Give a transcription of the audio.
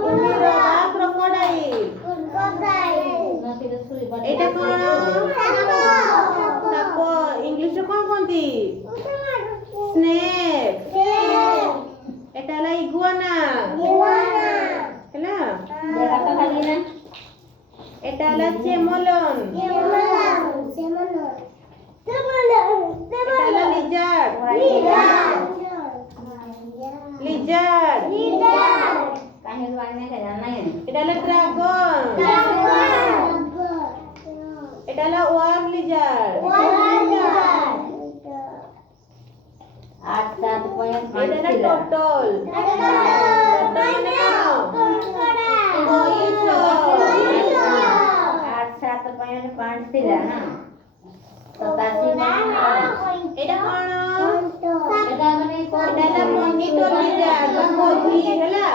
କୁମ୍ଭୀର ବା କ୍ରୋକୋଡାଇଲ। ଏଇଟା କଣ? ସାପ। ଇଂଲିଶରେ କଣ କହନ୍ତି? ସ୍ନେକ୍। এটা হলো ইগুয়ানা ହେଲା। এটা হলো চেমলন। এটা হলো লিজার্ড। লিজার্ড। এটা হলো ড্রাগন। এটা হলো ওয়ার লিজার্ড। এটা হলো টোটল। এটা କଣ? এটা ହେଲା ମନିଟର লিଜାର୍ড ବା କୋଜି ହେଲା।